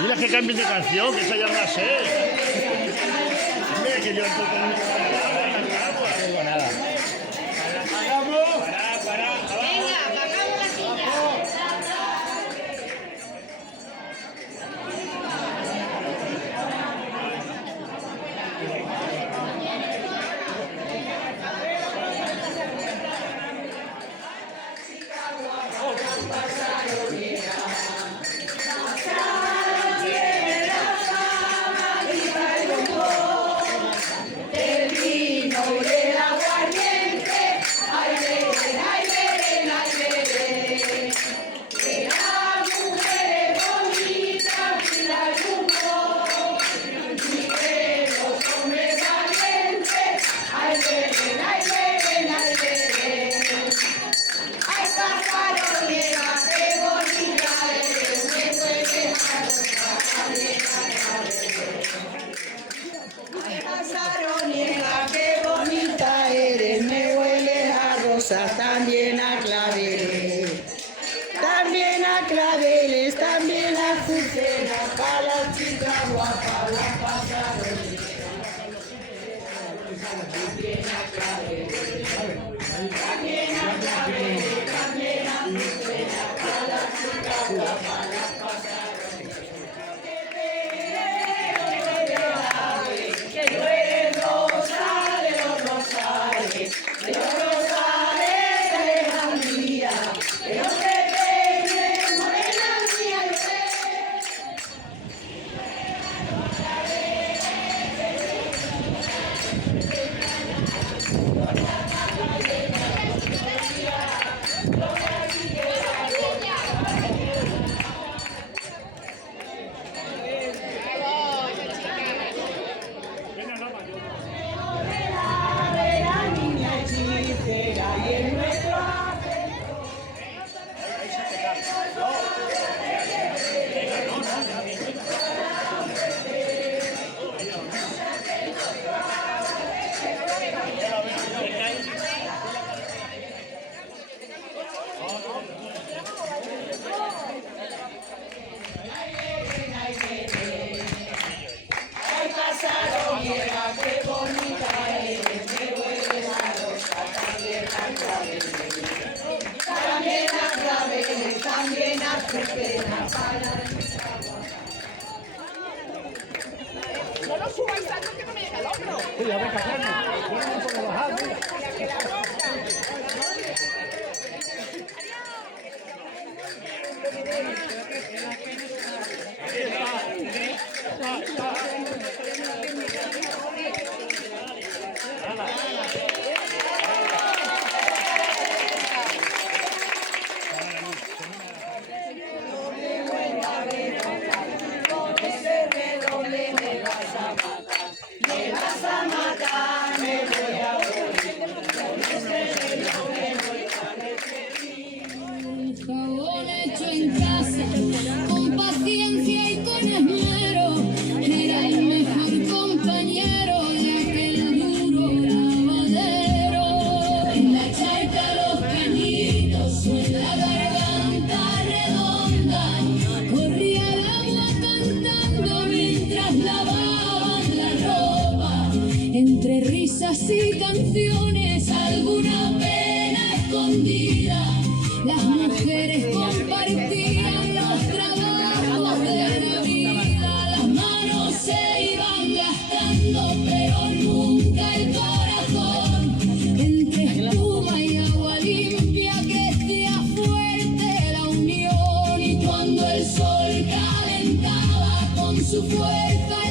Mira que cambien de canción, que esa ya no la sé. Mira que yo estoy con... No digo nada. Venga, bajamos la silla. También a claveles, también a azucenas, para las chicas guapas, las pasaron. También a claveles, también a azucenas, para las chicas guapas, las pasaron. Que tú eres rosa de los rosales, de los rosales. No lo subáis tanto que no me llega el hombro. Sí, a ver, y canciones, alguna pena escondida. Las mujeres compartían los trabajos de la vida. Las manos se iban gastando, pero nunca el corazón. Entre espuma y agua limpia crecía fuerte la unión. Y cuando el sol calentaba con su fuerza